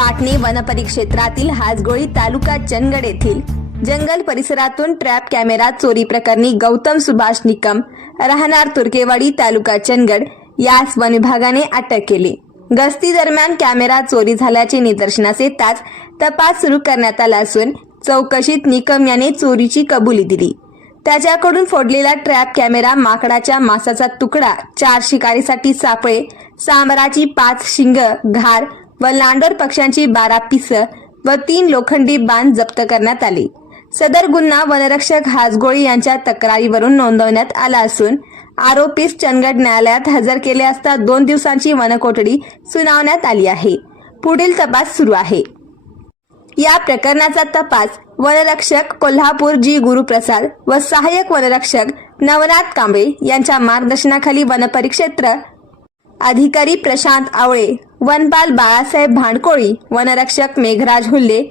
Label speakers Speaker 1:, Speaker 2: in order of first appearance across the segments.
Speaker 1: पाटणे वनपरिक्षेत्रातील हाजगोळी तालुका चंदगड येथील जंगल परिसरातून trap camera चोरी प्रकरणी गौतम सुभाष निकम राहणार तुर्केवाडी तालुका चंदगड यास वन विभागाने अटक केली. गस्ती दरम्यान कॅमेरा चोरी झाल्याचे निदर्शनास येताच तपास सुरू करण्यात आला असून चौकशीत निकम याने चोरीची कबुली दिली. त्याच्याकडून फोडलेला ट्रॅप कॅमेरा माकडाच्या मांसाचा तुकडा चार शिकारीसाठी सापळे सांबराची पाच शिंग घार व लांडोर पक्ष्यांची बारा पिस व तीन लोखंडी बाण जप्त करण्यात आली. सदर गुन्हा वनरक्षक हाजगोळी यांच्या तक्रारीवरून नोंदवण्यात आला असून आरोपीस चंदगड न्यायालयात हजर केले असता दोन दिवसांची वनकोठडी सुनावण्यात आली आहे. पुढील तपास सुरू आहे. या प्रकरणाचा तपास वनरक्षक कोल्हापूर जी गुरुप्रसाद व सहाय्यक वनरक्षक नवनाथ कांबळे यांच्या मार्गदर्शनाखाली वनपरिक्षेत्र अधिकारी प्रशांत आवळे वनपाल बाळासाहेब भांडकोळी वनरक्षक मेघराज हुल्ले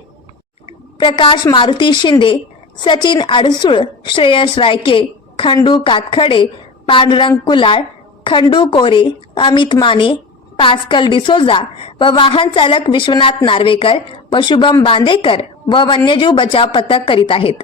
Speaker 1: प्रकाश मारुती शिंदे सचिन अडसूळ श्रेयस रायके खंडू कातखडे पांडुरंग कुलाळ खंडू कोरे अमित माने पास्कल डिसोजा व वाहन चालक विश्वनाथ नार्वेकर व शुभम बांदेकर व वन्यजीव बचाव पथक करीत आहेत.